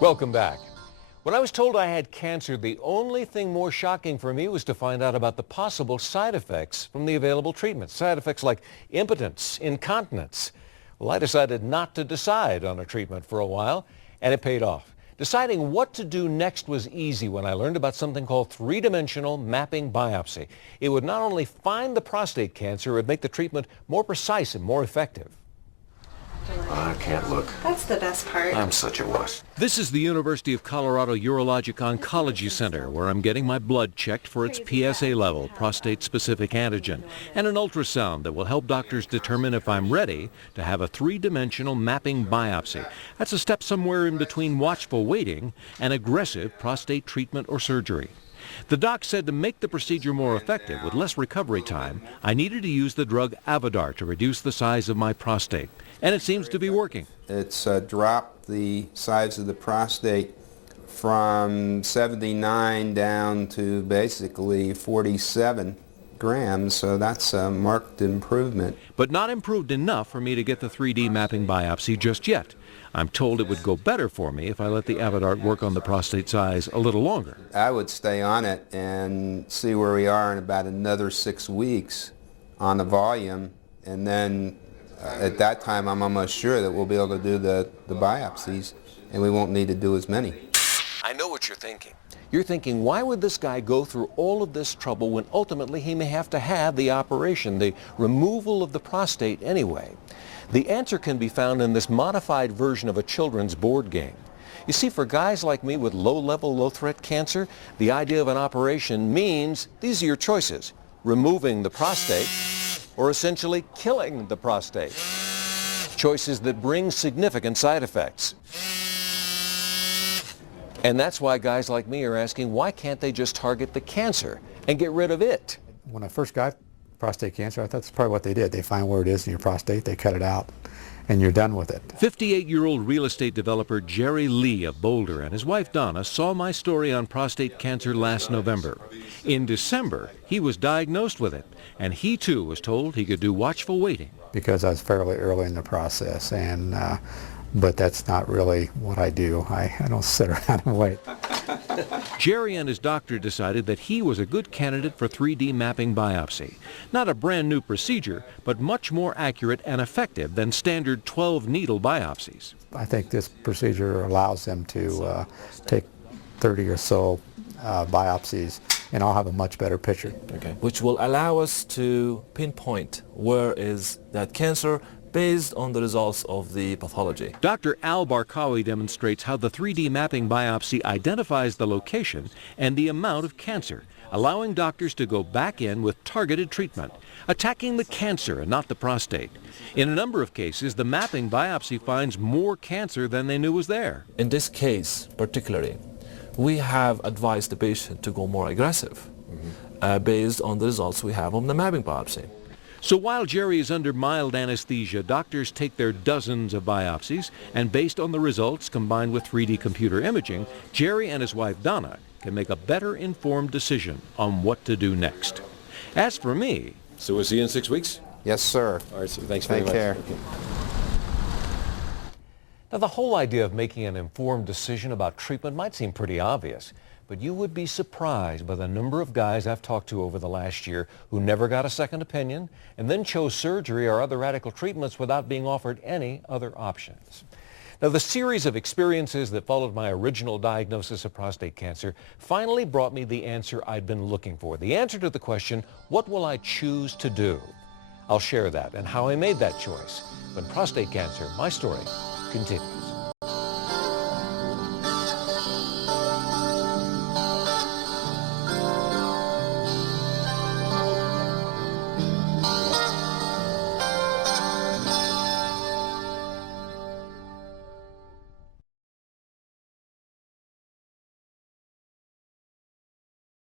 Welcome back. When I was told I had cancer, the only thing more shocking for me was to find out about the possible side effects from the available treatments. Side effects like impotence, incontinence. Well, I decided not to decide on a treatment for a while, and it paid off. Deciding what to do next was easy when I learned about something called three-dimensional mapping biopsy. It would not only find the prostate cancer, it would make the treatment more precise and more effective. I can't look. That's the best part. I'm such a wuss. This is the University of Colorado Urologic Oncology Center, where I'm getting my blood checked for its PSA level, prostate-specific antigen, and an ultrasound that will help doctors determine if I'm ready to have a three-dimensional mapping biopsy. That's a step somewhere in between watchful waiting and aggressive prostate treatment or surgery. The doc said to make the procedure more effective with less recovery time, I needed to use the drug Avodart to reduce the size of my prostate. And it seems to be working. It's dropped the size of the prostate from 79 down to basically 47 grams, so that's a marked improvement. But not improved enough for me to get the 3D mapping biopsy just yet. I'm told it would go better for me if I let the Avodart work on the prostate size a little longer. I would stay on it and see where we are in about another 6 weeks on the volume, and then at that time I'm almost sure that we'll be able to do the biopsies and we won't need to do as many. I know what you're thinking. You're thinking, why would this guy go through all of this trouble when ultimately he may have to have the operation, the removal of the prostate anyway? The answer can be found in this modified version of a children's board game. You see, for guys like me with low-level, low-threat cancer, the idea of an operation means these are your choices: removing the prostate or essentially killing the prostate. Choices that bring significant side effects. And that's why guys like me are asking, why can't they just target the cancer and get rid of it? When I first got prostate cancer, I thought that's probably what they did. They find where it is in your prostate, they cut it out, and you're done with it. 58-year-old real estate developer Jerry Lee of Boulder and his wife Donna saw my story on prostate cancer last November. In December, he was diagnosed with it, and he too was told he could do watchful waiting. Because I was fairly early in the process, and but that's not really what I do. I don't sit around and wait. Jerry and his doctor decided that he was a good candidate for 3D mapping biopsy. Not a brand new procedure, but much more accurate and effective than standard 12-needle biopsies. I think this procedure allows them to take 30 or so biopsies, and I'll have a much better picture. Okay. Which will allow us to pinpoint where is that cancer based on the results of the pathology. Dr. Al Barkawi demonstrates how the 3D mapping biopsy identifies the location and the amount of cancer, allowing doctors to go back in with targeted treatment, attacking the cancer and not the prostate. In a number of cases, the mapping biopsy finds more cancer than they knew was there. In this case particularly, we have advised the patient to go more aggressive based on the results we have on the mapping biopsy. So while Jerry is under mild anesthesia, doctors take their dozens of biopsies, and based on the results combined with 3D computer imaging, Jerry and his wife Donna can make a better informed decision on what to do next. As for me... So we'll see you in 6 weeks? Yes, sir. All right, so thanks very much. Take care. Okay. Now, the whole idea of making an informed decision about treatment might seem pretty obvious, but you would be surprised by the number of guys I've talked to over the last year who never got a second opinion and then chose surgery or other radical treatments without being offered any other options. Now, the series of experiences that followed my original diagnosis of prostate cancer finally brought me the answer I'd been looking for, the answer to the question, what will I choose to do? I'll share that and how I made that choice when Prostate Cancer, My Story, continues.